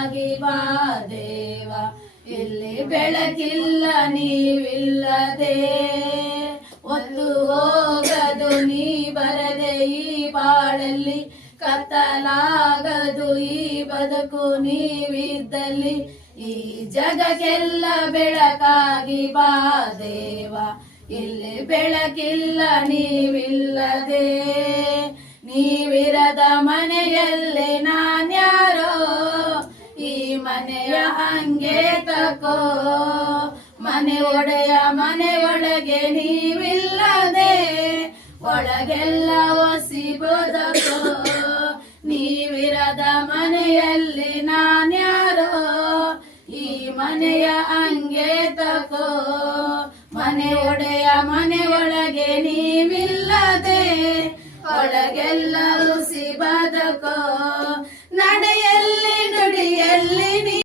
ಬೆಳಕಾಗಿ ಬಾ ದೇವ. ಇಲ್ಲಿ ಬೆಳಕಿಲ್ಲ ನೀವಿಲ್ಲದೆ, ಒತ್ತು ಹೋಗದು ನೀ ಬರದೆ ಈ ಬಾಳಲ್ಲಿ, ಕತ್ತಲಾಗದು ಈ ಬದುಕು ನೀವಿದ್ದಲ್ಲಿ. ಈ ಜಗಕ್ಕೆಲ್ಲ ಬೆಳಕಾಗಿ ಬಾ ದೇವ. ಇಲ್ಲಿ ಬೆಳಕಿಲ್ಲ ನೀವಿಲ್ಲದೆ, ನೀವಿರದ ಮನೆಯಲ್ಲಿ ನಾನ್ಯಾರೋ, ಈ ಮನೆಯ ಹಂಗೆ ತಕೋ. ಮನೆ ಒಡೆಯ ಮನೆ ಒಳಗೆ ನೀವಿಲ್ಲದೆ, ಒಳಗೆಲ್ಲ ಒಸಿ ಬದುಕೋ. ನೀವಿರದ ಮನೆಯಲ್ಲಿ ನಾನ್ಯಾರೋ, ಈ ಮನೆಯ ಹಂಗೆ ತಕೋ. ಮನೆ ಒಡೆಯ ಮನೆ ಒಳಗೆ ನೀವಿಲ್ಲದೆ, ಒಳಗೆಲ್ಲ ಉಸಿ ಬದುಕೋ. ನಡೆಯ